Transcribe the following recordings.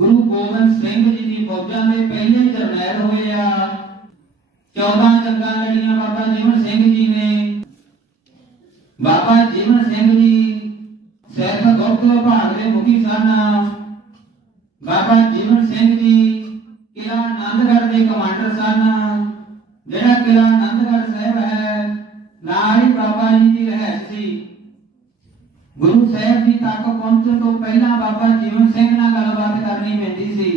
ਗੁਰੂ ਗੋਬਿੰਦ ਸਿੰਘ ਜੀ ਦੀ ਫੌਜਾਂ ਦੇ ਪਹਿਲੇ ਜਰਨੈਲ ਹੋਏ ਆ। 14 ਜੰਗਾਂ ਲੜੀਆਂ ਬਾਬਾ ਜੀਵਨ ਸਿੰਘ ਜੀ ਨੇ। ਬਾਬਾ ਜੀਵਨ ਸਿੰਘ ਜੀ ਸਿਰਫ ਗੁਰਦੁਆਰਾ ਭਾਗ ਦੇ ਮੁਖੀ ਸਨ। ਬਾਬਾ ਜੀਵਨ ਸਿੰਘ ਜੀ ਕਿਲਾ ਆਨੰਦਗੜ੍ਹ ਦੇ ਕਮਾਂਡਰ ਸਨ। ਜਿਹੜਾ ਕਿਲਾ ਆਨੰਦਗੜ੍ਹ ਸਾਹਿਬ ਹੈ, ਨਾਲ ਹੀ ਬਾਬਾ ਜੀ ਦੀ ਰਹਿ ਗੁਰੂ ਸਾਹਿਬ ਜੀ ਤੱਕ ਪਹੁੰਚਣ ਤੋਂ ਪਹਿਲਾਂ ਬਾਬਾ ਜੀਵਨ ਸਿੰਘ ਨਾਲ ਗੱਲਬਾਤ ਕਰਨੀ ਪੈਂਦੀ ਸੀ।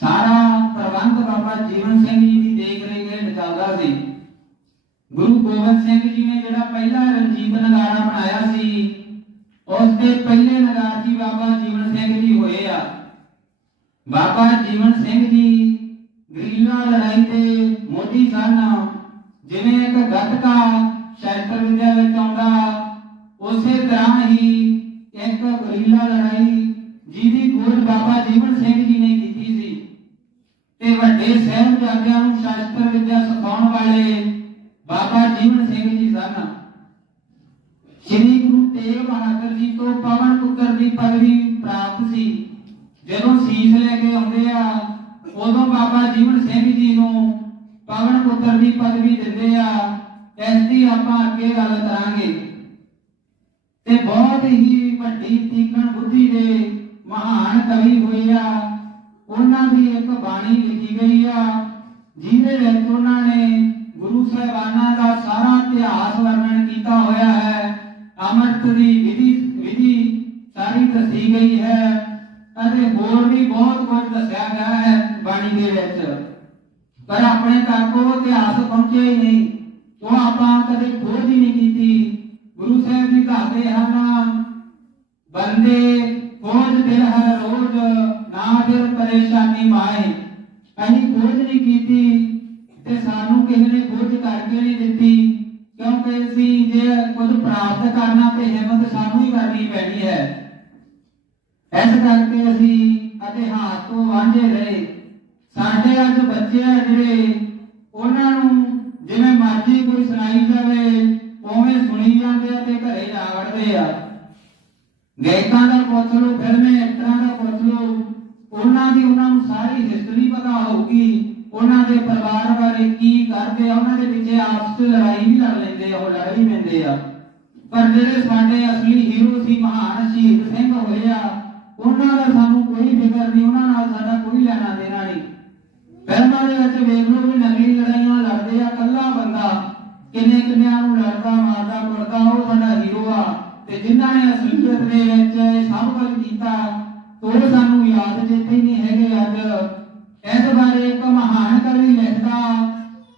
ਸਾਰਾ ਪ੍ਰਬੰਧ ਬਾਬਾ ਜੀਵਨ ਸਿੰਘ ਜੀ ਦੀ ਦੇਖ ਰੇਖ ਹੇਠ ਚੱਲਦਾ ਸੀ। ਗੁਰੂ ਗੋਬਿੰਦ ਸਿੰਘ ਜੀ ਨੇ ਜਿਹੜਾ ਪਹਿਲਾ ਰਣਜੀਤ ਨਗਾਰਾ ਬਣਾਇਆ ਸੀ, ਉਸ ਦੇ ਪਹਿਲੇ ਨਗਾਰਜੀ ਬਾਬਾ ਜੀਵਨ ਸਿੰਘ ਜੀ ਹੋਏ ਆ। ਬਾਬਾ ਜੀਵਨ ਸਿੰਘ ਜੀ ਗਰੀਲਾ ਲੜਾਈ ਦੇ ਮੋਢੀ ਸਨ, ਜਿਵੇਂ ਇੱਕ ਗੱਤਕਾ ਸ਼ਾਸਤਰ ਵਿਦਿਆ ਵਿੱਚ ਆਉਂਦਾ ਉਸੇ ਤਰ੍ਹਾਂ ਹੀ ਇੱਕ ਗਰੀਲਾ ਲੜਾਈ ਜਿਹਦੀ ਖੋਜ ਬਾਬਾ ਜੀਵਨ ਸਿੰਘ ਜੀ ਨੇ ਕੀਤੀ ਸੀ। ਤੇ ਵੱਡੇ ਸਾਹਿਬਜ਼ਾਦਿਆਂ ਨੂੰ ਸ਼ਾਸਤਰ ਵਿਦਿਆ ਸਿਖਾਉਣ ਵਾਲੇ ਬਾਬਾ ਜੀਵਨ ਸਿੰਘ ਜੀ ਸਨ। ਸ੍ਰੀ ਗੁਰੂ ਤੇਗ ਬਹਾਦਰ ਜੀ ਤੋਂ ਪਵਨ ਪੁੱਤਰ ਦੀ ਪਦਵੀ ਪ੍ਰਾਪਤ ਸੀ। ਜਦੋਂ ਸੀਸ ਲੈ ਕੇ ਆਉਂਦੇ ਆ, ਉਦੋਂ ਬਾਬਾ ਜੀਵਨ ਸਿੰਘ ਜੀ ਨੂੰ ਪਵਨ ਪੁੱਤਰ ਦੀ ਪਦਵੀ ਦਿੰਦੇ ਆ। ਇਸ ਦੀ ਆਪਾਂ ਅੱਗੇ ਗੱਲ ਕਰਾਂਗੇ। ਤੇ ਬਹੁਤ ਹੀ ਵੱਡੀ ਤੀਕਣ ਬੁੱਧੀ ਦੇ ਮਹਾਨ ਕਵੀ ਹੋਏ ਆ ਉਹਨਾਂ ਦੀ ਇੱਕ ਬਾਣੀ ਲਿਖੀ ਗਈ ਆ ਜਿਹਦੇ ਵਿੱਚ ਉਹਨਾਂ ਨੇ ਗੁਰੂ ਸਾਹਿਬਾਨਾਂ ਦਾ ਸਾਰਾ ਇਤਿਹਾਸ ਵਰਣਨ ਕੀਤਾ ਹੋਇਆ ਹੈ ਅੰਮ੍ਰਿਤ ਦੀ ਵਿਧੀ ਵਿਧੀ ਸਾਰੀ ਦੱਸੀ ਗਈ ਹੈ ਅਤੇ ਹੋਰ ਵੀ ਬਹੁਤ ਕੁਝ ਦੱਸਿਆ ਗਿਆ ਹੈ ਬਾਣੀ ਦੇ ਵਿੱਚ ਪਰ ਆਪਣੇ ਤੱਕ ਉਹ ਇਤਿਹਾਸ ਪਹੁੰਚਿਆ ਹੀ ਨਹੀਂ ਉਹ ਆਪਾਂ ਕਦੇ ਖੋਜ ਹੀ ਨਹੀਂ ਕੀਤੀ ਗੁਰੂ ਸਾਹਿਬ ਜੀ ਦੱਸਦੇ ਹਨ ਬੰਦੇ, ਖੋਜ ਦਿਲ ਹਰ ਰੋਜ਼, ਨਾ ਦਿਲ ਪਰੇਸ਼ਾਨੀ ਮਾਏ। ਅਸੀਂ ਖੋਜ ਨਹੀਂ ਕੀਤੀ ਤੇ ਸਾਨੂੰ ਕਿਸੇ ਨੇ ਖੋਜ ਕਰਕੇ ਨਹੀਂ ਦਿੱਤੀ, ਕਿਉਂਕਿ ਅਸੀਂ ਜੇ ਕੁਝ ਪ੍ਰਾਪਤ ਕਰਨਾ ਤੇ ਹਿੰਮਤ ਸਾਨੂੰ ਹੀ ਕਰਨੀ ਪੈਣੀ ਹੈ। ਇਸ ਕਰਕੇ ਅਸੀਂ ਇਤਿਹਾਸ ਤੋਂ ਵਾਂਝੇ ਰਹੇ। ਸਾਡੇ ਅੱਜ ਬੱਚੇ ਆ ਜਿਹੜੇ, ਉਹਨਾਂ ਨੂੰ ਜਿਵੇਂ ਮਰਜ਼ੀ ਕੋਈ ਸੁਣਾਈ ਜਾਵੇ ਘਰੇ ਆ। ਗਾਇਕਾਂ ਦਾ ਪੁੱਛ ਲਓ, ਫਿਲਮੇ, ਐਕਟਰਾਂ ਦਾ ਪੁੱਛ ਲਓ, ਉਹਨਾਂ ਦੀ ਉਹਨਾਂ ਨੂੰ ਸਾਰੀ ਹਿਸਟਰੀ ਪਤਾ ਹੋਊਗੀ। ਉਹਨਾਂ ਦੇ ਪਰਿਵਾਰ ਬਾਰੇ ਕੀ ਕਰਦੇ ਆ, ਉਹਨਾਂ ਦੇ ਵਿੱਚ ਆਪਸ ਵਿੱਚ ਲੜਾਈ ਵੀ ਲੜ ਲੈਂਦੇ ਆ, ਉਹ ਲੜ ਪੈਂਦੇ ਆ। ਪਰ ਜਿਹੜੇ ਸਾਡੇ ਅਸਲੀ ਹੀਰੋ ਸੀ, ਮਹਾਨ ਸ਼ਹੀਦ ਸਿੰਘ ਹੋਏ ਆ, ਉਹਨਾਂ ਦਾ ਸਾਨੂੰ ਕੋਈ ਫਿਕਰ ਨਹੀਂ, ਉਹਨਾਂ ਨਾਲ ਸਾਡਾ ਕੋਈ ਲੈਣਾ ਦੇਣਾ ਨਹੀਂ। ਫਿਲਮਾਂ ਦੇ ਵਿੱਚ ਵੇਖ ਲਓ ਵੀ ਨਕਲੀ ਲੜਾਈਆਂ ਲੜਦੇ ਆ ਕੱਲਾ ਬੰਦਾ ਕਿੰਨੇ ਕਿੰਨਿਆਂ ਨੂੰ ਲੜਦਾ, ਮਾਰਦਾ, ਕੁੱਟਦਾ, ਉਹ ਸਾਡਾ ਹੀਰੋ ਆ। ਤੇ ਜਿਨ੍ਹਾਂ ਨੇ ਅਸਲੀਅਤ ਦੇ ਵਿੱਚ ਸਭ ਕੁਝ ਕੀਤਾ, ਉਹ ਸਾਨੂੰ ਯਾਦ ਚੇਤੇ ਨਹੀਂ ਹੈਗੇ ਅੱਜ। ਇਸ ਬਾਰੇ ਇੱਕ ਮਹਾਨ ਕਵੀ ਲਿਖਦਾ,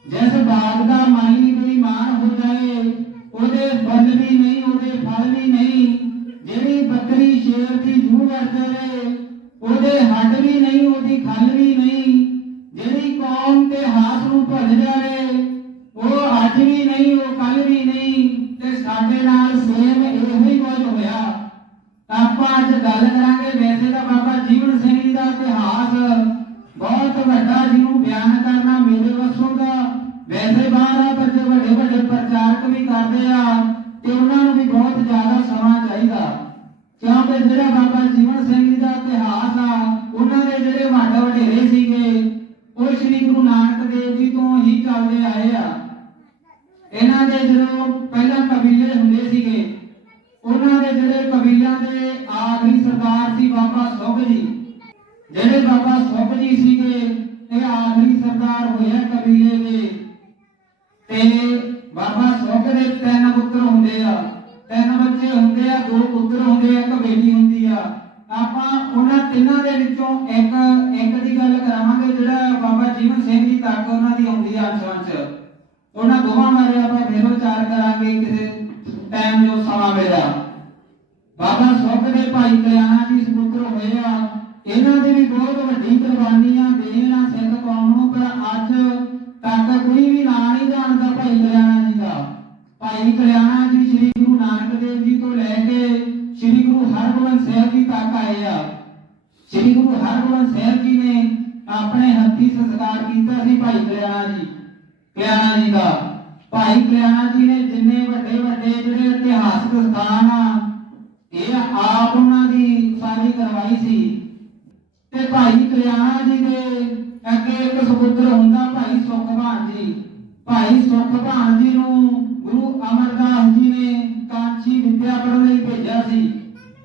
ਜਿਸ ਬਾਗ ਦਾ ਮਾਲੀ ਬੇਈਮਾਨ ਹੋ ਜਾਏ, ਉਹਦੇ ਫੁੱਲ ਵੀ ਨਹੀਂ, ਉਹਦੇ ਫਲ ਵੀ ਨਹੀਂ। ਜਿਹੜੀ ਬੱਕਰੀ ਸ਼ੇਰ ਦੀ ਜੂਹ ਵਰ ਜਾਵੇ ਉਹਦੇ ਹੱਡ ਵੀ ਨਹੀਂ, ਉਹਦੀ ਖਲ ਵੀ ਨਹੀਂ। ਜਿਹੜੀ ਕੌਮ ਤੇ ਹਾਸ ਨੂੰ ਭੁੱਲ ਜਾਵੇ, ਉਹ ਅੱਜ ਵੀ ਨਹੀਂ, ਉਹ ਕੱਲ ਵੀ ਨਹੀਂ, ਤੇ ਸਾਡੇ ਨਾਲ ਸੇਮ ਇਹੋ ਹੀ ਕੁਝ ਹੋਇਆ ਤਾਂ ਆਪਾਂ ਅੱਜ ਗੱਲ ਕਰਾਂਗੇ ਵੈਸੇ ਤਾਂ ਬਾਬਾ ਜੀਵਨ ਸਿੰਘ ਜੀ ਦਾ ਇਤਿਹਾਸ। ਬਹੁਤ ਵੱਡਾ ਜਿਹਨੂੰ ਬਿਆਨ ਕਰਨਾ ਮੇਰੇ ਵੱਸੋਂ ਦਾ। ਵੈਸੇ ਬਾਹਰ ਆ, ਪਰ ਜੇ ਵੱਡੇ ਵੱਡੇ ਪ੍ਰਚਾਰਕ ਵੀ ਕਰਦੇ ਆ, ਤੇ ਉਹਨਾਂ ਨੂੰ ਵੀ ਬਹੁਤ ਜ਼ਿਆਦਾ ਸਮਾਂ ਚਾਹੀਦਾ। ਕਿਉਂਕਿ ਜਿਹੜਾ ਬਾਬਾ ਜੀਵਨ ਸਿੰਘ ਜੀ ਦਾ ਇਤਿਹਾਸ ਆ, ਉਹਨਾਂ ਦੇ ਜਿਹੜੇ ਵੱਡ ਵਡੇਰੇ ਸੀਗੇ, ਉਹ ਸ੍ਰੀ ਗੁਰੂ ਨਾਨਕ ਦੇਵ ਜੀ ਤੋਂ ਹੀ ਚੱਲਦੇ ਆਏ ਆ। ਇਹਨਾਂ ਦੇ ਜਦੋਂ ਪਹਿਲਾਂ ਕਬੀਲੇ ਦੇ ਜਿਹੜੇ ਕਬੀਲਿਆਂ ਦੇ ਆਖਰੀ ਸਰਦਾਰ ਸੀ ਬਾਬਾ ਸੁਖ ਜੀ, ਜਿਹੜੇ ਬਾਬਾ ਸੁਖ ਜੀ ਸੀਗੇ, ਇਹ ਆਖਰੀ ਸਰਦਾਰ ਹੋਏ ਕਬੀਲੇ ਦੇ। ਤੇ ਬਾਬਾ ਸੁਖ ਦੇ ਤਿੰਨ ਪੁੱਤਰ ਹੁੰਦੇ ਆ। ਤਿੰਨ ਬੱਚੇ ਹੁੰਦੇ ਆ, ਦੋ ਪੁੱਤਰ ਹੁੰਦੇ ਆ, ਇੱਕ ਬੇਟੀ ਹੁੰਦੀ ਆ। ਆਪਾਂ ਉਹਨਾਂ ਤਿੰਨਾਂ ਦੇ ਵਿੱਚੋਂ ਇੱਕ ਇੱਕ ਦੀ ਗੱਲ ਕਰਾਵਾਂਗੇ, ਜਿਹੜਾ ਬਾਬਾ ਜੀਵਨ ਸਿੰਘ ਜੀ ਤੱਕ ਉਹਨਾਂ ਦੀ ਆਉਂਦੀ ਆ ਅੰਸ਼ ਉਹਨਾਂ ਦੋਵਾਂ ਬਾਰੇ ਆਪਾਂ ਫਿਰ ਵਿਚਾਰ ਕਰਾਂਗੇ ਕਿਸੇ ਟਾਈਮ ਜੋ ਸਮਾਂ ਮਿਲਿਆ। ਬਾਬਾ ਸੁੱਖ ਦੇ ਭਾਈ ਕਲਿਆਣਾ ਜੀ ਸੁਪੁੱਤਰ ਹੋਏ ਆ। ਇਹਨਾਂ ਦੀ ਵੀ ਬਹੁਤ ਵੱਡੀ ਕੁਰਬਾਨੀਆਂ ਦੇਣ ਆ, ਸਿੱਖ ਕੌਮ ਨੂੰ, ਪਰ ਅੱਜ ਤੱਕ ਕੋਈ ਵੀ ਨਾਂ ਨਹੀਂ ਜਾਣਦਾ ਭਾਈ ਕਲਿਆਣਾ ਜੀ ਦਾ। ਭਾਈ ਕਲਿਆਣਾ ਜੀ ਸ੍ਰੀ ਗੁਰੂ ਨਾਨਕ ਦੇਵ ਜੀ ਤੋਂ ਲੈ ਕੇ ਸ੍ਰੀ ਗੁਰੂ ਹਰਗੋਬਿੰਦ ਸਾਹਿਬ ਜੀ ਤੱਕ ਆਏ ਆ। ਸ੍ਰੀ ਗੁਰੂ ਹਰਗੋਬਿੰਦ ਸਾਹਿਬ ਜੀ ਨੇ ਆਪਣੇ ਹੱਥੀ ਸੰਸਕਾਰ ਕੀਤਾ ਸੀ ਭਾਈ ਕਲਿਆਣਾ ਜੀ ਕਲਿਆਣਾ ਜੀ ਦਾ। ਭਾਈ ਕਲਿਆਣਾ ਜੀ ਨੇ ਜਿੰਨੇ ਵੱਡੇ ਵੱਡੇ ਜਿਹੜੇ ਇਤਿਹਾਸਕ ਸਥਾਨ ਆ ਇਹ ਆਪ ਉਹਨਾਂ ਦੀ ਸਾਰੀ ਕਰਵਾਈ ਸੀ। ਤੇ ਭਾਈ ਕਲਿਆਣਾ ਜੀ ਦੇ ਅੱਗੇ ਇੱਕ ਸੁਪੁੱਤਰ ਹੁੰਦਾ ਭਾਈ ਸੁਖਭਾਨ ਜੀ। ਭਾਈ ਸੁਖਭਾਨ ਜੀ ਨੂੰ ਗੁਰੂ ਅਮਰਦਾਸ ਜੀ ਨੇ ਕਾਂਚੀ ਵਿਦਿਆ ਪੜ੍ਹਨ ਲਈ ਭੇਜਿਆ ਸੀ।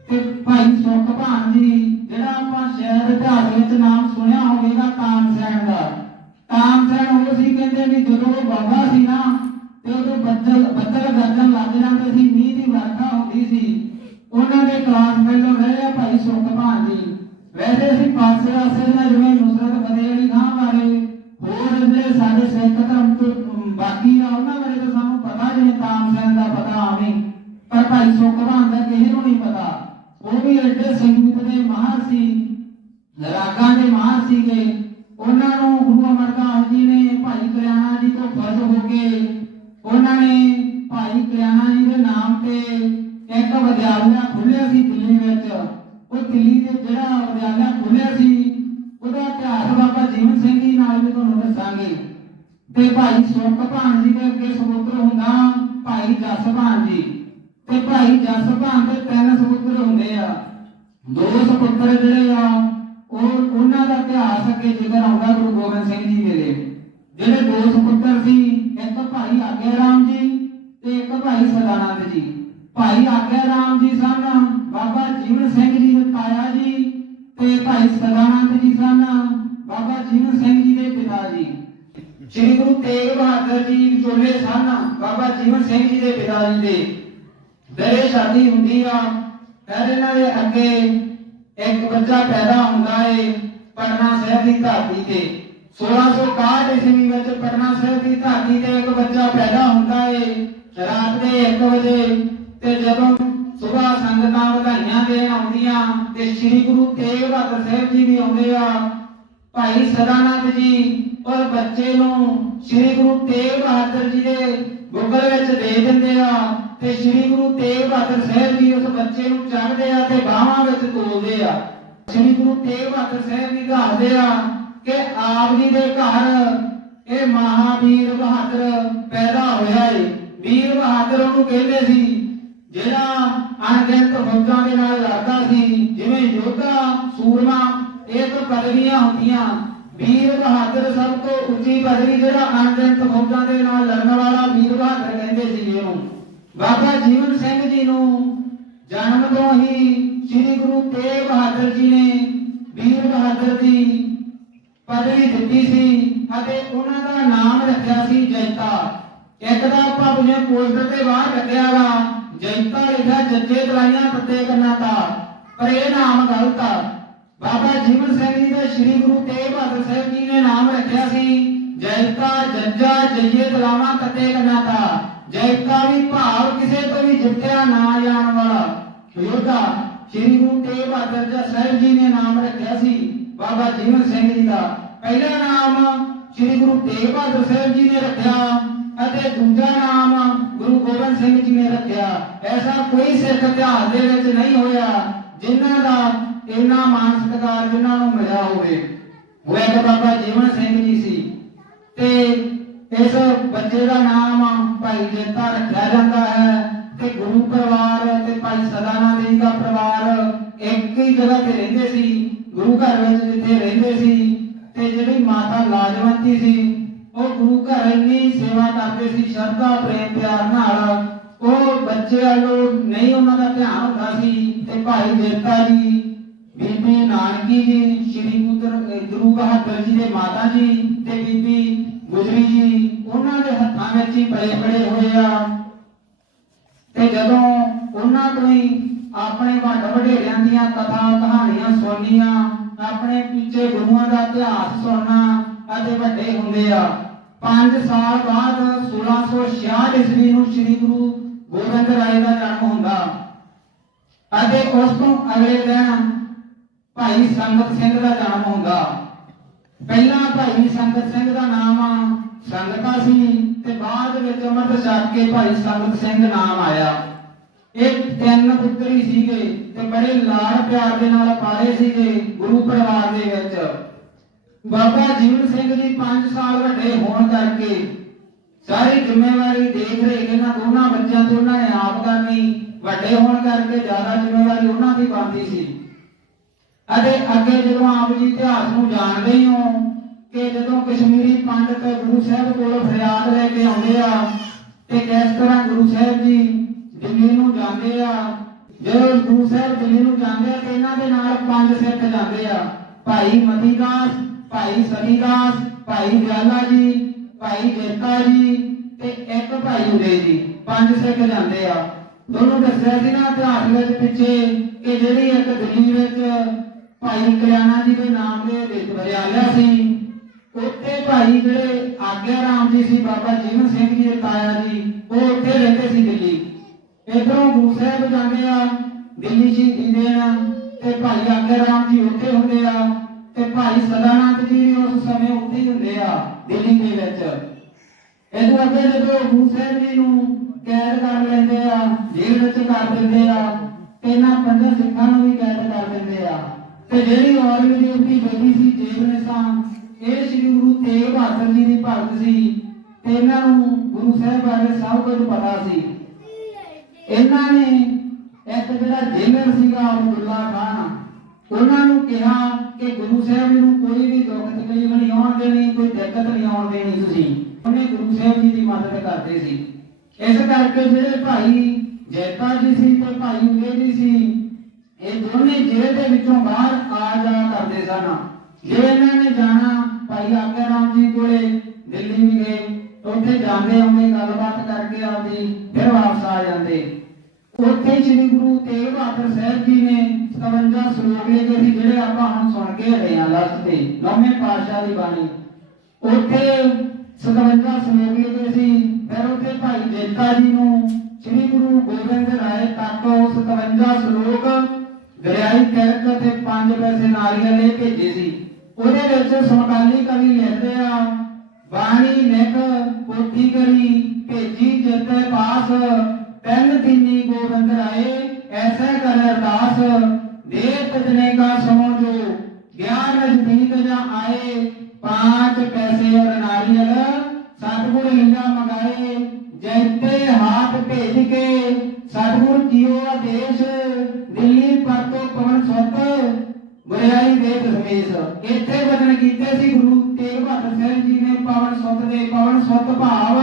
ਤੇ ਭਾਈ ਸੁਖਭਾਨ ਜੀ, ਜਿਹੜਾ ਆਪਾਂ ਸ਼ਹਿਰ ਇਤਿਹਾਸ ਵਿੱਚ ਨਾਮ ਸੁਣਿਆ ਹੋਵੇਗਾ ਤਾਨਸੈਨ ਦਾ। ਤਾਨਸੈਨ ਉਹ ਸੀ ਕਹਿੰਦੇ ਵੀ ਜਦੋਂ ਉਹ ਬਾਬਾ ਸੀ ਨਾ, ਤੇ ਉਦੋਂ ਬੱਦਲ ਬੱਦਲ ਗਰਜਣ ਲੱਗ ਜਾਂਦੇ ਸੀ ਮੀਂਹ ਦੀ ਵਰਖਾ ਹੁੰਦੀ ਸੀ ਉਹਨਾਂ ਦੇ ਰਹੇ ਆ ਭਾਈ ਸੁਖਭਾਨ ਜੀ। ਵੈਸੇ ਅਸੀਂ ਪਾਸੇ ਆਸੇ ਦਾ ਜਿਵੇਂ ਨੁਸਰਤ ਫਤਿਹ ਅਲੀ ਖਾਨ ਬਾਰੇ ਹੋਰ ਜਿਹੜੇ ਸਾਡੇ ਸਿੱਖ ਧਰਮ ਤੋਂ ਬਾਕੀ ਆ, ਉਹਨਾਂ ਬਾਰੇ ਤਾਂ ਸਾਨੂੰ ਪਤਾ ਜਿਵੇਂ ਤਾਨਸੈਨ ਦਾ ਪਤਾ ਆਵੇਂ। ਪਰ ਭਾਈ ਸੁਖਭਾਨ ਦਾ ਕਿਸੇ ਨੂੰ ਨਹੀਂ ਪਤਾ। ਉਹ ਵੀ ਐਡੇ ਸੰਗੀਤ ਦੇ ਮਾਹਰ ਸੀ, ਰਾਗਾਂ ਦੇ ਮਾਹਰ ਸੀਗੇ। ਉਹਨਾਂ ਨੂੰ ਗੁਰੂ ਅਮਰਦਾਸ ਜੀ ਨੇ ਭਾਈ ਕਰਿਆਣਾ ਜੀ ਤੋਂ ਫਰਜ਼ ਹੋ ਕੇ ਉਹਨਾਂ ਨੇ ਭਾਈ ਕਰਿਆਣਾ ਜੀ ਦੇ ਨਾਮ ਤੇ ਇੱਕ ਵਿਦਿਆਲਿਆ ਖੁੱਲਿਆ ਸੀ ਜਿਹੜਾ ਖੁੱਲਿਆ ਸੀ ਉਹਦਾ ਇਤਿਹਾਸ ਬਾਬਾ ਜੀਵਨ ਸਿੰਘ ਜੀ ਨਾਲ ਵੀ ਤੁਹਾਨੂੰ ਦੱਸਾਂਗੇ। ਤੇ ਭਾਈ ਸੁਖਭਾਨ ਜੀ ਦੇ ਅੱਗੇ ਸੁਪੁੱਤਰ ਹੁੰਦਾ, ਭਾਈ ਜਸਭਾਨ ਜੀ। ਤੇ ਭਾਈ ਜਸਭਾਨ ਦੇ ਤਿੰਨ ਸੁਪੁੱਤਰ ਹੁੰਦੇ ਆ। ਦੋ ਸਪੁੱਤਰ ਜਿਹੜੇ ਆ, ਉਹ ਉਹਨਾਂ ਦਾ ਇਤਿਹਾਸ ਅੱਗੇ ਜ਼ਿਕਰ ਆਉਂਦਾ ਗੁਰੂ ਗੋਬਿੰਦ ਸਿੰਘ ਜੀ ਵੇਲੇ ਜਿਹੜੇ ਦੋ ਸਪੁੱਤਰ ਸੀ, ਇੱਕ ਭਾਈ ਆਗਿਆ ਰਾਮ ਜੀ ਤੇ ਇੱਕ ਭਾਈ ਸਦਾਨੰਦ ਜੀ। ਭਾਈ ਆਗਿਆ ਰਾਮ ਜੀ ਸਨ ਜੀਵਨ ਸਿੰਘ ਜੀ ਦੇ ਪਿਤਾ ਜੀ। ਸ੍ਰੀ ਗੁਰੂ ਤੇਗ ਬਹਾਦਰ ਜੀ ਵਿਚੋਲੇ ਸਨ, ਬਾਬਾ ਜੀਵਨ ਸਿੰਘ ਜੀ ਦੇ ਪਿਤਾ ਜੀ ਦੇ। ਮੇਰੇ ਸ਼ਾਦੀ ਹੁੰਦੀ ਆ, ਫਿਰ ਇਹਨਾਂ ਦੇ ਅੱਗੇ ਇੱਕ ਬੱਚਾ ਪੈਦਾ ਹੁੰਦਾ ਏ, ਪਟਨਾ ਸਾਹਿਬ ਦੀ ਧਰਤੀ ਤੇ। 1661 ਈਸਵੀ ਬਹਾਦਰ ਸਾਹਿਬ ਜੀ ਉਸ ਬੱਚੇ ਨੂੰ ਚੜ੍ਹਦੇ ਆ ਤੇ ਬਾਹਾਂ ਵਿੱਚ ਤੋਲਦੇ ਆ। ਸ੍ਰੀ ਗੁਰੂ ਤੇਗ ਬਹਾਦਰ ਸਾਹਿਬ ਜੀ ਦੱਸਦੇ ਆ ਕਿ ਆਪ ਜੀ ਦੇ ਘਰ ਇਹ ਮਹਾਵੀਰ ਬਹਾਦਰ ਪੈਦਾ ਹੋਇਆ ਏ। ਵੀਰ ਬਹਾਦਰ ਉਹਨੂੰ ਕਹਿੰਦੇ ਸੀ, ਜਿਹੜਾ ਅਣਗਿਣਤ ਫੌਜਾਂ ਦੇ ਨਾਲ ਲੜਦਾ ਸੀ, ਜਿਵੇਂ ਯੋਧਾ, ਸੂਰਮਾ, ਇਹ ਤਾਂ ਪਦਵੀਆਂ ਹੁੰਦੀਆਂ। ਵੀਰ ਬਹਾਦਰ ਸਭ ਤੋਂ ਉੱਚੀ ਪਦਵੀ ਜਿਹੜਾ ਅਣਗਿਣਤ ਫੌਜਾਂ ਦੇ ਨਾਲ ਲੜਨ ਵਾਲਾ ਵੀਰ ਬਹਾਦਰ ਕਹਿੰਦੇ ਸੀ ਇਹਨੂੰ। ਬਾਬਾ ਜੀਵਨ ਸਿੰਘ ਜੀ ਨੂੰ ਜਨਮ ਤੋਂ ਹੀ ਸ੍ਰੀ ਗੁਰੂ ਤੇਗ ਬਹਾਦਰ ਜੀ ਨੇ ਵੀਰ ਬਹਾਦਰ ਦੀ ਪਦਵੀ ਦਿੱਤੀ ਸੀ ਅਤੇ ਉਹਨਾਂ ਦਾ ਨਾਮ ਰੱਖਿਆ ਸੀ ਜੈਤਾ। ਇੱਕ ਦਾ ਆਪਾਂ ਬੁਝੇ ਪੋਸਟਰ ਤੇ ਬਾਹਰ ਲੱਗਿਆਗਾ ਜੈਤਾ ਲਿਖਿਆ, ਜੱਜੇ ਦਲਾਈਆਂ ਤੱਤੇ ਕਰਨਾ ਦਾ, ਪਰ ਇਹ ਨਾਮ ਗਲਤ ਆ। ਬਾਬਾ ਜੀਵਨ ਸਿੰਘ ਜੀ ਦਾ ਸ੍ਰੀ ਗੁਰੂ ਤੇਗ ਬਹਾਦਰ ਸਾਹਿਬ ਜੀ ਨੇ ਨਾਮ ਰੱਖਿਆ ਸੀ ਜੈਤਾ, ਜੱਜਾ, ਜੱਜੇ ਦਲਾਵਾਂ ਤੱਤੇ ਕਰਨਾ ਦਾ। ਜੈਤਾ ਭਾਵ ਕਿਸੇ ਤੋਂ ਵੀ ਜਿੱਤਿਆ ਨਾ ਜਾਣ ਵਾਲਾ ਯੋਧਾ ਸ੍ਰੀ ਗੁਰੂ ਤੇਗ ਬਹਾਦਰ ਸਾਹਿਬ ਜੀ ਨੇ ਨਾਮ ਰੱਖਿਆ ਸੀ, ਬਾਬਾ ਜੀਵਨ ਸਿੰਘ ਜੀ ਦਾ। ਪਹਿਲਾ ਨਾਮ ਸ੍ਰੀ ਗੁਰੂ ਤੇਗ ਬਹਾਦਰ ਸਾਹਿਬ ਜੀ ਨੇ ਰੱਖਿਆ ਅਤੇ ਦੂਜਾ ਨਾਮ ਗੁਰੂ ਗੋਬਿੰਦ ਸਿੰਘ ਜੀ ਨੇ ਰੱਖਿਆ। ਐਸਾ ਕੋਈ ਸਿੱਖ ਇਤਿਹਾਸ ਦੇ ਵਿੱਚ ਨਹੀਂ ਹੋਇਆ ਜਿਨ੍ਹਾਂ ਦਾ ਇੰਨਾ ਮਾਨ ਸਤਿਕਾਰ ਜਿਨ੍ਹਾਂ ਨੂੰ ਮਿਲਿਆ ਹੋਵੇ। ਉਹ ਇੱਕ ਬਾਬਾ ਜੀਵਨ ਸਿੰਘ ਜੀ ਸੀ। ਤੇ ਇਸ ਬੱਚੇ ਦਾ ਨਾਮ ਭਾਈ ਜੇਤਾ ਰੱਖਿਆ ਜਾਂਦਾ ਹੈ ਤੇ ਗੁਰੂ ਪਰਿਵਾਰ ਤੇ ਭਾਈ ਸਦਾਨੰਦ ਜੀ ਦਾ ਪਰਿਵਾਰ ਇੱਕ ਹੀ ਜਗ੍ਹਾ ਤੇ ਰਹਿੰਦੇ ਸੀ, ਗੁਰੂ ਘਰ ਵਿੱਚ ਜਿੱਥੇ ਰਹਿੰਦੇ ਸੀ ਤੇ ਜਿਹੜੀ ਮਾਤਾ ਲਾਜਵੰਤੀ ਸੀ, ਉਹ ਗੁਰੂ ਘਰ ਇੰਨੀ ਸੇਵਾ ਕਰਦੇ ਸੀ, ਸ਼ਰਧਾ, ਪ੍ਰੇਮ, ਪਿਆਰ ਨਾਲ। ਉਹ ਬੱਚੇ ਵੱਲੋਂ ਨਹੀਂ ਉਹਨਾਂ ਦਾ ਧਿਆਨ ਹੁੰਦਾ ਸੀ ਤੇ ਭਾਈ ਜੇਤਾ ਜੀ, ਬੀਬੀ ਨਾਨਕੀ ਜੀ, ਸ੍ਰੀ ਗੁਰੂ ਬਹਾਦਰ ਜੀ ਦੇ ਮਾਤਾ ਜੀ ਤੇ ਬੀਬੀ ਗੁਜਰੀ ਜੀ ਉਹਨਾਂ ਦੇ ਹੱਥਾਂ ਵਿੱਚ ਹੀ ਪਲੇ ਪੜੇ ਹੋਏ ਆ। ਤੇ ਜਦੋਂ ਉਹਨਾਂ ਤੋਂ ਹੀ ਆਪਣੇ ਵੱਡ ਵਡੇਰਿਆਂ ਦੀਆਂ ਕਥਾ ਕਹਾਣੀਆਂ ਸੁਣਨੀਆਂ, ਆਪਣੇ ਪਿੱਛੇ ਗੁਰੂਆਂ ਦਾ ਇਤਿਹਾਸ ਸੁਣਨਾ ਅਤੇ ਵੱਡੇ ਹੁੰਦੇ ਆ। 5 ਸਾਲ ਬਾਅਦ 1666 ਈਸਵੀ ਨੂੰ ਸ੍ਰੀ ਗੁਰੂ ਗੋਬਿੰਦ ਰਾਏ ਦਾ ਜਨਮ ਹੁੰਦਾ। ਅਤੇ ਉਸ ਤੋਂ ਅਗਲੇ ਦਿਨ ਭਾਈ ਸੰਗਤ ਸਿੰਘ ਦਾ ਜਨਮ ਹੁੰਦਾ। ਪਹਿਲਾਂ ਭਾਈ ਸੰਗਤ ਸਿੰਘ ਦਾ ਨਾਮ ਸੰਗਤਾਂ ਸੀ ਤੇ ਬਾਅਦ ਵਿੱਚ ਅੰਮ੍ਰਿਤ ਛਕ ਕੇ ਭਾਈ ਸੰਗਤ ਸਿੰਘ ਨਾਮ ਆਇਆ। ਇਹ ਤਿੰਨ ਪੁੱਤਰ ਸੀਗੇ ਤੇ ਬੜੇ ਲਾਡ ਪਿਆਰ ਦੇ ਨਾਲ ਪਾਲੇ ਸੀਗੇ ਗੁਰੂ ਪਰਿਵਾਰ ਦੇ ਵਿੱਚ। ਬਾਬਾ ਜੀਵਨ ਸਿੰਘ ਜੀ 5 ਸਾਲ ਵੱਡੇ ਹੋਣ ਕਰਕੇ ਸਾਰੀ ਜ਼ਿੰਮੇਵਾਰੀ ਦੇਖ ਰਹੇ ਇਹਨਾਂ ਦੋਨਾਂ ਬੱਚਿਆਂ ਤੇ ਉਹਨਾਂ ਨੇ ਆਪ ਕਰਨੀ, ਵੱਡੇ ਹੋਣ ਕਰਕੇ ਜ਼ਿਆਦਾ ਜ਼ਿੰਮੇਵਾਰੀ ਉਹਨਾਂ ਦੀ ਬਣਦੀ ਸੀ। ਅਤੇ ਅੱਗੇ ਜਦੋਂ ਆਪ ਜੀ ਇਤਿਹਾਸ ਨੂੰ ਜਾਣਦੇ ਹੋ ਕਿ ਜਦੋਂ ਕਸ਼ਮੀਰੀ ਪੰਡਤ ਗੁਰੂ ਸਾਹਿਬ ਕੋਲ ਫਰਿਆਦ ਲੈ ਕੇ ਆਉਂਦੇ ਆ, ਤੇ ਕਿਸ ਤਰ੍ਹਾਂ ਗੁਰੂ ਸਾਹਿਬ ਜੀ ਦਿੱਲੀ ਨੂੰ ਜਾਂਦੇ ਆ, ਜਦੋਂ ਗੁਰੂ ਸਾਹਿਬ ਦਿੱਲੀ ਨੂੰ ਜਾਂਦੇ ਆ, ਤੇ ਇਹਨਾਂ ਦੇ ਨਾਲ ਪੰਜ ਸਿੱਖ ਜਾਂਦੇ ਆ। ਭਾਈ ਮਤੀਦਾਸ ਭਾਈ ਸਰੀਦਾਸ ਭਾਈ ਗਿਆਲਾ ਜੀ, ਭਾਈ ਜੇਤਾ ਜੀ ਤੇ ਇੱਕ ਭਾਈ ਉਦੇ ਜੀ, ਪੰਜ ਸਿੱਖ ਜਾਂਦੇ ਆ। ਦੋਨੋਂ ਦੱਸਿਆ ਸੀ ਨਾ ਇਤਿਹਾਸ ਵਿੱਚ ਪਿੱਛੇ ਕਿ ਜਿਹੜੀ ਇੱਕ ਦਿੱਲੀ ਵਿੱਚ ਭਾਈ ਕਲਿਆਣਾ ਜੀ ਦੇ ਨਾਮ ਦੇ ਵਿੱਚ ਵਿਦਿਆਲਿਆ ਸੀ ਉੱਥੇ ਭਾਈ ਜਿਹੜੇ ਆਗਿਆ ਰਾਮ ਜੀ ਸੀ, ਬਾਬਾ ਜੀਵਨ ਸਿੰਘ ਜੀ ਦੇ ਤਾਇਆ ਜੀ, ਉਹ ਉੱਥੇ ਰਹਿੰਦੇ ਸੀ ਦਿੱਲੀ। ਇਧਰੋਂ ਗੁਰੂ ਸਾਹਿਬ ਜਾਂਦੇ ਆ, ਦਿੱਲੀ ਸ਼ਹੀਦੀ ਦੇਣ ਤੇ ਭਾਈ ਆਗਿਆ ਰਾਮ ਜੀ ਉੱਥੇ ਹੁੰਦੇ ਆ, ਤੇ ਭਾਈ ਸਦਾਨੰਦ ਜੀ ਵੀ ਉਸ ਸਮੇਂ ਉੱਥੇ ਹੁੰਦੇ ਆ, ਦਿੱਲੀ ਦੇ ਵਿੱਚ। ਇਹਦੇ ਅੱਗੇ ਜਦੋਂ ਗੁਰੂ ਸਾਹਿਬ ਜੀ ਨੂੰ ਕੈਦ ਕਰ ਲੈਂਦੇ ਆ, ਜੇਲ੍ਹ ਵਿੱਚ ਕਰ ਦਿੰਦੇ ਆ, ਤੇ ਇਹਨਾਂ ਪੰਜਾਂ ਸਿੱਖਾਂ ਨੂੰ ਵੀ ਕੈਦ ਕਰ ਦਿੰਦੇ ਆ। ਤੇ ਜਿਹੜੀ ਔਰੰਗਜ਼ੇਬ ਦੀ ਬੇਟੀ ਭਗਤ ਸੀ ਤੇ ਇਹਨਾਂ ਨੂੰ ਗੁਰੂ ਸਾਹਿਬ ਬਾਰੇ ਸਭ ਕੁਝ ਪਤਾ ਸੀ। ਇਹਨਾਂ ਨੇ ਇੱਕ ਜਿਹੜਾ ਜੇਲਰ ਸੀਗਾ ਅਬਦੁੱਲਾ ਖਾਨ, ਉਹਨਾਂ ਨੂੰ ਕਿਹਾ ਕਿ ਗੁਰੂ ਸਾਹਿਬ ਜੀ ਨੂੰ ਕੋਈ ਵੀ ਦੁੱਖ ਤਕਲੀਫ ਨਹੀਂ ਆਉਣ ਦੇਣੀ, ਕੋਈ ਦਿੱਕਤ ਨਹੀਂ ਆਉਣ ਦੇਣੀ ਤੁਸੀਂ। ਉਹਨੇ ਗੁਰੂ ਸਾਹਿਬ ਜੀ ਦੀ ਮਦਦ ਕਰਦੇ ਸੀ। ਇਸ ਕਰਕੇ ਜਿਹੜੇ ਭਾਈ ਜੈਤਾ ਜੀ ਸੀ ਤੇ ਭਾਈ ਉਦੇ ਜੀ ਸੀ, ਇਹ ਦੋਨੇ ਜੇਲ੍ਹ ਦੇ ਵਿੱਚੋਂ ਬਾਹਰ ਆ ਜਾ ਕਰਦੇ ਸਨ। ਜੇ ਇਹਨਾਂ ਨੇ ਜਾਣਾ ਭਾਈ ਆਗਿਆ ਰਾਮ ਜੀ ਕੋਲੇ ਦਿੱਲੀ ਵੀ ਗਏ ਤਾਂ ਉੱਥੇ ਜਾਂਦੇ ਆਉਂਦੇ, ਗੱਲਬਾਤ ਕਰਕੇ ਆਉਂਦੀ, ਫਿਰ ਵਾਪਸ ਆ ਜਾਂਦੇ। ਉੱਥੇ ਸ੍ਰੀ ਗੁਰੂ ਤੇਗ ਬਹਾਦਰ ਸਾਹਿਬ ਜੀ ਨੇ 57 ਸ਼ਲੋਕ ਲਿਖੇ ਸੀ, ਜਿਹੜੇ ਆਪਾਂ ਹੁਣ ਸੁਣ ਕੇ ਹਟੇ ਆ ਲਾਸਟ ਤੇ, ਨੌਵੇਂ ਪਾਤਸ਼ਾਹ ਦੀ ਬਾਣੀ। ਉੱਥੇ 57 ਸ਼ਲੋਕ ਲਿਖੇ ਸੀ, ਫਿਰ ਉੱਥੇ ਭਾਈ ਜੇਤਾ ਜੀ ਨੂੰ ਸ੍ਰੀ ਗੁਰੂ ਗੋਬਿੰਦ ਰਾਏ ਤੱਕ ਉਹ 57 ਸ਼ਲੋਕ ਦਰਿਆਈ ਤਿਲਕ ਤੇ ਪੰਜ ਪੈਸੇ ਨਾਰੀਅਲ ਲੈ ਭੇਜੇ ਸੀ। ਉਹਦੇ ਵਿੱਚ ਸਮਕਾਲੀ ਕਵੀ ਲਿਖਦੇ ਆ, ਬਾਣੀ ਲਿਖ ਪੋਥੀ ਕਰੀ? ਭੇਜੀ ਜਤੇ ਪਾਸ, ਤੈਨ ਦੀਨੀ ਗੋਬਿੰਦ ਰਾਏ, ਐਸਾ ਕਰ ਅਰਦਾਸ। ਦੇ ਤਜਨੇ ਕਾ ਸਮੋ ਜੋ, ਗਿਆਨ ਨਜ਼ਦੀਕ ਜਾ ਆਏ, ਪਾਂਚ ਪੈਸੇ ਔਰ ਨਾਰੀਅਲ ਸਤਿਗੁਰ ਲੀਲਾ ਮਗਾਏ, ਜੈਤੇ ਹਾਥ ਭੇਜ ਕੇ, ਸਤਿਗੁਰ ਕੀਓ ਆਦੇਸ਼, ਦਿੱਲੀ ਪਰਤੋ ਪਵਨ ਸੁਤ, ਬੁਰਾਈ ਦੇ ਦਸਮੇਸ਼ ਇੱਥੇ ਬਚਨ ਕੀਤੇ ਸੀ ਗੁਰੂ ਤੇਗ ਬਹਾਦਰ ਸਾਹਿਬ ਜੀ ਨੇ ਪਵਨ ਸੁਤ ਦੇ, ਪਵਨ ਸੁਤ ਭਾਵ,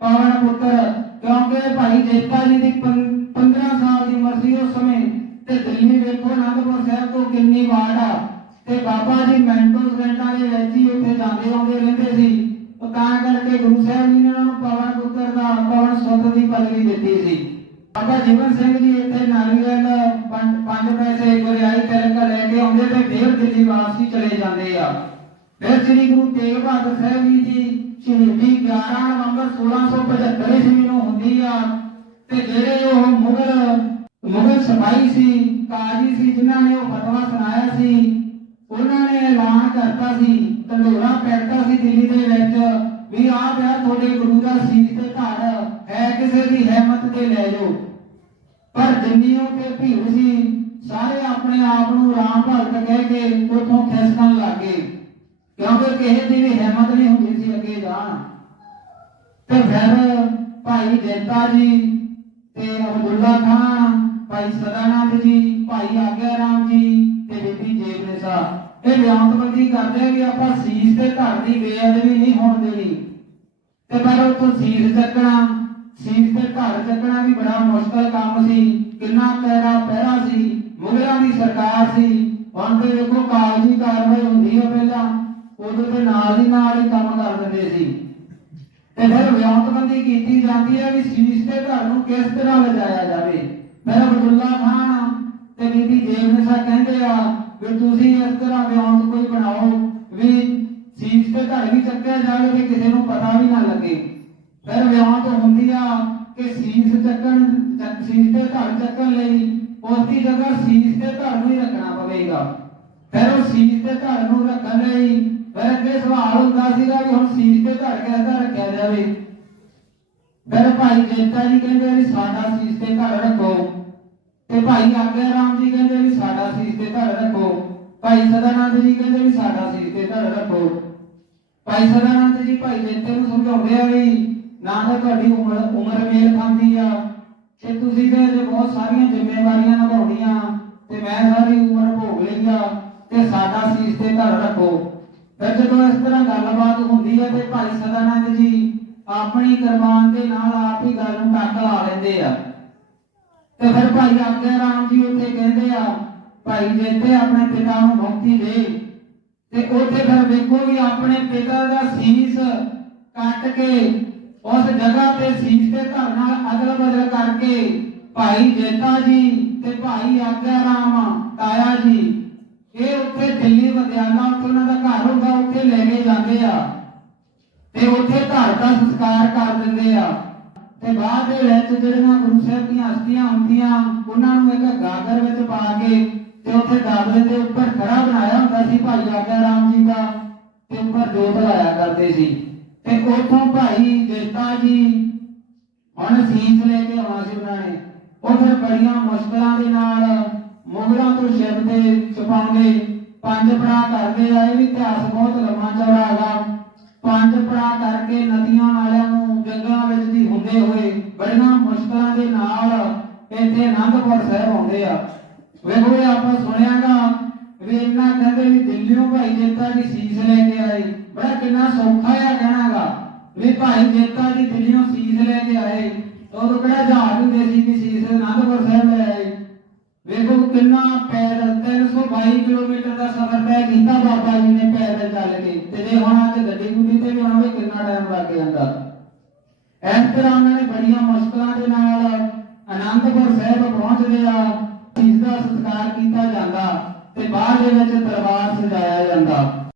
ਪਵਨ ਪੁੱਤਰ, ਕਿਉਂਕਿ ਭਾਈ ਜੇਤਾ ਜੀ ਦੀ 15 ਸਾਲ ਦੀ ਉਮਰ ਸੀ ਉਸ ਸਮੇਂ, ਤੇ ਦਿੱਲੀ ਵੇਖੋ ਅਨੰਦਪੁਰ ਸਾਹਿਬ ਤੋਂ ਕਿੰਨੀ ਵਾਰ ਆ। ਤੇ ਬਾਬਾ ਜੀ ਮੈਂਟੋ ਸੈਂਟਾਂ ਦੇ ਵਿੱਚ ਹੀ ਉੱਥੇ ਜਾਂਦੇ ਆਉਂਦੇ ਰਹਿੰਦੇ ਸੀ। ਤਾਂ ਕਰਕੇ ਗੁਰੂ ਸਾਹਿਬ ਜੀ ਨੇ ਉਹਨਾਂ ਨੂੰ ਪਵਨ ਪੁੱਤਰ ਦਾ, ਪਵਨ ਸੁਤ ਦੀ ਪਦਵੀ ਦਿੱਤੀ ਸੀ। ਬਾਬਾ ਜੀਵਨ ਸਿੰਘ ਜੀ ਇੱਥੇ ਨਾਰੀਅਲ ਪੰਜ ਪੈਸੇ ਗੁਰਿਆਈ ਤਿਲਕ ਲੈ ਕੇ ਆਉਂਦੇ ਤੇ ਫੇਰ ਦਿੱਲੀ ਵਾਪਸੀ ਚਲੇ ਜਾਂਦੇ ਆ। ਫਿਰ ਸ੍ਰੀ ਗੁਰੂ ਤੇਗ ਬਹਾਦਰ ਸਾਹਿਬ ਜੀ ਦੀ ਸ਼ਹੀਦੀ 11 ਨਵੰਬਰ 1675 ਈਸਵੀ ਨੂੰ ਹੁੰਦੀ ਆ, ਤੇ ਜਿਹੜੇ ਉਹ ਮੁਗਲ ਮੁਗਲ ਸਿਪਾਹੀ ਸੀ, ਕਾਜੀ ਸੀ, ਜਿਨ੍ਹਾਂ ਨੇ ਉਹ ਫਤਵਾ ਸੁਣਾਇਆ ਸੀ, ਉਹਨਾਂ ਨੇ ਐਲਾਨ ਕਰਤਾ ਸੀ, ਢੰਡੋਰਾ ਪੈਟਾ ਸੀ ਦਿੱਲੀ ਦੇ ਵਿੱਚ ਵੀ ਆਹ ਪਿਆ ਤੁਹਾਡੇ ਗੁਰੂ ਦਾ ਸੀਸ ਤੇ ਘਰ ਹੈ, ਕਿਸੇ ਦੀ ਹਿੰਮਤ ਤੇ ਲੈ ਜਾਓ। ਪਰ ਜਿੰਨੀਆਂ ਤੇ ਭੀੜ ਸੀ, ਸਾਰੇ ਆਪਣੇ ਆਪ ਨੂੰ ਰਾਮ ਭਗਤ ਕਹਿ ਕੇ ਉਥੋਂ ਖਿਸਕਣ ਲੱਗੇ ਕਿਉਂਕਿ ਕਿਸੇ ਦੀ ਵੀ ਹਿੰਮਤ ਨਹੀਂ ਹੁੰਦੀ ਸੀ ਅੱਗੇ ਜਾਣ। ਤੇ ਫਿਰ ਭਾਈ ਜੈਤਾ ਜੀ ਤੇ ਅਬਦੁੱਲਾ ਖਾਨ, ਭਾਈ ਸਦਾਨੰਦ ਜੀ, ਭਾਈ ਆਗਿਆ ਰਾਮ ਜੀ ਤੇ ਬੀਬੀ ਜੇਬਨੇਸਾ ਇਹ ਵਿਆਂਤਬੰਦੀ ਕਰਦੇ ਆ ਕਿ ਆਪਾਂ ਸੀਸ ਤੇ ਘਰ ਦੀ ਬੇਅਦਬੀ ਨਹੀਂ ਹੋਣ ਦੇਣੀ। ਤੇ ਪਰ ਉੱਥੋਂ ਸੀਸ ਚੱਕਣਾ, ਸੀਸ ਤੇ ਘਰ ਚੱਕਣਾ ਵੀ ਬੜਾ ਮੁਸ਼ਕਲ ਕੰਮ ਸੀ। ਕਿੰਨਾ ਪੈਰਾ ਪਹਿਰਾ ਸੀ, ਮੁਗਲਾਂ ਦੀ ਸਰਕਾਰ ਸੀ। ਹੁਣ ਤੇ ਦੇਖੋ ਕਾਗਜ਼ੀ ਕਾਰਵਾਈ ਹੁੰਦੀ ਹੈ ਪਹਿਲਾਂ। ਉਦੋਂ ਤੇ ਨਾਲ ਦੀ ਨਾਲ ਹੀ ਕੰਮ ਕਰ ਦਿੰਦੇ ਸੀ। ਤੇ ਫਿਰ ਵਿਆਂਤਬੰਦੀ ਕੀਤੀ ਜਾਂਦੀ ਹੈ ਵੀ ਸੀਸ ਤੇ ਘਰ ਨੂੰ ਕਿਸ ਤਰ੍ਹਾਂ ਲਿਜਾਇਆ ਜਾਵੇ। ਫਿਰ ਅਬਦੁੱਲਾ ਖਾਨ ਤੇ ਬੀਬੀ ਜੇਬਨਸਾ ਕਹਿੰਦੇ ਆ ਵੀ ਤੁਸੀਂ ਇਸ ਤਰ੍ਹਾਂ ਵਿਆਂਤ ਕੋਈ ਬਣਾਓ ਵੀ ਸੀਸ ਤੇ ਘਰ ਵੀ ਚੱਕਿਆ ਜਾਵੇ ਤੇ ਕਿਸੇ ਨੂੰ ਪਤਾ ਵੀ ਨਾ ਲੱਗੇ। ਫਿਰ ਵਿਆਹ ਹੁੰਦੀ ਆ ਕਿ ਸੀਸ ਚੱਕਣ, ਚੱਕ- ਸੀਸ ਤੇ ਘਰ ਚੱਕਣ ਲਈ ਉਸ ਦੀ ਜਗ੍ਹਾ ਸੀਸ ਤੇ ਘਰ ਨੂੰ ਹੀ ਰੱਖਣਾ ਪਵੇਗਾ। ਫਿਰ ਉਹ ਸੀਸ ਤੇ ਘਰ ਨੂੰ ਰੱਖਣ ਲਈ ਫਿਰ ਅੱਗੇ ਸਵਾਲ ਹੁੰਦਾ ਸੀਗਾ ਵੀ ਹੁਣ ਸੀਸ ਤੇ ਘਰ ਕਿਹਦਾ ਰੱਖਿਆ ਜਾਵੇ। ਫਿਰ ਭਾਈ ਜੇਤਾ ਜੀ ਕਹਿੰਦੇ ਵੀ ਸਾਡਾ ਸੀਸ ਤੇ ਘਰ ਰੱਖੋ। ਤੇ ਭਾਈ ਆਗਿਆ ਰਾਮ ਜੀ ਕਹਿੰਦੇ ਵੀ ਸਾਡਾ ਸੀਸ ਤੇ ਘਰ ਰੱਖੋ। ਭਾਈ ਸਦਾਨੰਦ ਜੀ ਕਹਿੰਦੇ ਵੀ ਸਾਡਾ ਸੀਸ ਤੇ ਘਰ ਰੱਖੋ। ਭਾਈ ਸਦਾਨੰਦ ਜੀ ਭਾਈ ਜੇਤੇ ਨੂੰ ਸਮਝਾਉਂਦੇ ਆ ਵੀ ਨਾ ਤਾਂ ਤੁਹਾਡੀ ਉਮਰ ਉਮਰ ਮੇਲ ਖਾਂਦੀ ਆ। ਤੇ ਤੁਸੀਂ ਤੇ ਅਜੇ ਬਹੁਤ ਸਾਰੀਆਂ ਜ਼ਿੰਮੇਵਾਰੀਆਂ ਨਿਭਾਉਣੀਆਂ। ਤੇ ਮੈਂ ਸਾਰੀ ਉਮਰ ਭੋਗ ਲਈ ਆ। ਤੇ ਸਾਡਾ ਸੀਸ ਤੇ ਘਰ ਰੱਖੋ। ਫਿਰ ਜਦੋਂ ਇਸ ਤਰ੍ਹਾਂ ਗੱਲਬਾਤ ਹੁੰਦੀ ਹੈ ਤੇ ਭਾਈ ਸਦਾਨੰਦ ਜੀ ਆਪਣੀ ਕੁਰਬਾਨ ਦੇ ਨਾਲ ਆਪ ਹੀ ਗੱਲ ਨੂੰ ਟੱਕ ਲਾ ਲੈਂਦੇ ਆ। ਤੇ ਫਿਰ ਭਾਈ ਆਗਿਆ ਰਾਮ ਜੀ ਉੱਥੇ ਕਹਿੰਦੇ ਆ, ਭਾਈ ਜੇਤੇ ਆਪਣੇ ਪਿਤਾ ਨੂੰ ਮੁਕਤੀ ਦੇ, ਤੇ ਉੱਥੇ ਫਿਰ ਵੇਖੋ ਵੀ ਆਪਣੇ ਪਿਤਾ ਦਾ ਸੀਸ ਕੱਟ ਕੇ ਉਸ ਜਗ੍ਹਾ ਤੇ ਸੀਸ ਦੇ ਘਰ ਨਾਲ ਅਦਲ ਬਦਲ ਕਰਕੇ ਭਾਈ ਜੇਤਾ ਜੀ ਤੇ ਭਾਈ ਆਗਿਆ ਰਾਮ, ਤਾਇਆ ਜੀ ਇਹ ਉੱਥੇ ਦਿੱਲੀ ਵਿਦਿਆਲਾ ਉੱਥੇ ਉਹਨਾਂ ਦਾ ਘਰ ਹੁੰਦਾ ਉੱਥੇ ਲੈ ਕੇ ਜਾਂਦੇ ਆ। ਤੇ ਉੱਥੇ ਘਰ ਦਾ ਸੰਸਕਾਰ ਕਰ ਦਿੰਦੇ ਆ। ਤੇ ਬਾਅਦ ਦੇ ਵਿੱਚ ਜਿਹੜੀਆਂ ਗੁਰੂ ਸਾਹਿਬ ਦੀਆਂ ਹਸਤੀਆਂ ਹੁੰਦੀਆਂ, ਉਹਨਾਂ ਨੂੰ ਇੱਕ ਗਾਗਰ ਵਿੱਚ ਪਾ ਕੇ ਤੇ ਉੱਥੇ ਗਾਗਰ ਦੇ ਉੱਪਰ ਖੜਾ ਬਣਾਇਆ ਹੁੰਦਾ ਸੀ ਭਾਈ ਆਗਿਆ ਰਾਮ ਜੀ ਦਾ, ਤੇ ਉੱਪਰ ਜੋਤ ਲਾਇਆ ਕਰਦੇ ਸੀ। ਤੇ ਉੱਥੋਂ ਭਾਈ ਜੇਤਾ ਜੀ ਹੁਣ ਸੀਸ ਲੈ ਕੇ ਆਉਣਾ ਸੀ ਉਹਨਾਂ ਨੇ। ਉਹ ਫਿਰ ਬੜੀਆਂ ਮੁਸ਼ਕਲਾਂ ਦੇ ਨਾਲ ਮੁਗਲਾਂ ਤੋਂ ਸ਼ਿਵ ਦੇ ਛਪਾਉਂਦੇ ਪੰਜ ਪੜਾ ਕਰਦੇ ਆ, ਇਹ ਵੀ ਇਤਿਹਾਸ ਬਹੁਤ ਲੰਮਾ ਚੌੜਾ ਹੈਗਾ। ਪੰਜ ਪੜਾ ਕਰਕੇ ਨਦੀਆਂ ਨਾਲਿਆਂ ਨੂੰ ਜੰਗਲਾਂ ਵਿੱਚ ਦੀ ਹੁੰਦੇ ਹੋਏ ਬੜੀਆਂ ਮੁਸ਼ਕਲਾਂ ਦੇ ਨਾਲ ਇੱਥੇ ਆਨੰਦਪੁਰ ਸਾਹਿਬ ਆਉਂਦੇ ਆ। ਵੇਖੋ ਇਹ ਆਪਾਂ ਸੁਣਿਆਗਾ ਵੀ ਇਹਨਾਂ ਕਹਿੰਦੇ ਵੀ ਦਿੱਲੀੋਂ ਭਾਈ ਜੇਤਾ ਦੀ ਸੀਸ ਲੈ ਕੇ ਆਏ। ਬੜਾ ਕਿੰਨਾ ਸੌਖਾ ਆ ਕਹਿਣਾਗਾ ਵੀ ਭਾਈ ਜੇਤਾ ਦੀ ਦਿੱਲੀੋਂ ਸੀਸ ਲੈ ਕੇ ਆਏ। ਉਦੋਂ ਕਿਹੜਾ ਜਹਾਜ਼ ਹੁੰਦੇ ਸੀ ਕਿ ਸੀਸ ਆਨੰਦਪੁਰ ਸਾਹਿਬ ਲੈ ਵੇਖੋ ਕਿੰਨਾ ਪੈਦਲ 322 ਕਿਲੋਮੀਟਰ ਦਾ ਸਫ਼ਰ ਤੈਅ ਕੀਤਾ ਬਾਬਾ ਜੀ ਨੇ ਪੈਦਲ ਚੱਲ ਕੇ। ਤੇ ਜੇ ਹੁਣ ਅੱਜ ਗੱਡੀ ਗੁੱਡੀ ਤੇ ਵੀ ਆਉਣਾ ਕਿੰਨਾ ਟਾਈਮ ਲੱਗ ਜਾਂਦਾ? ਇਸ ਤਰ੍ਹਾਂ ਉਹਨਾਂ ਨੇ ਬੜੀਆਂ ਮੁਸ਼ਕਲਾਂ ਦੇ ਨਾਲ ਅਨੰਦਪੁਰ ਸਾਹਿਬ ਪਹੁੰਚਦੇ ਆ, ਇਸ ਦਾ ਸਤਿਕਾਰ ਕੀਤਾ ਜਾਂਦਾ ਤੇ ਬਾਅਦ ਦੇ ਵਿੱਚ ਦਰਬਾਰ ਸਜਾਇਆ ਜਾਂਦਾ।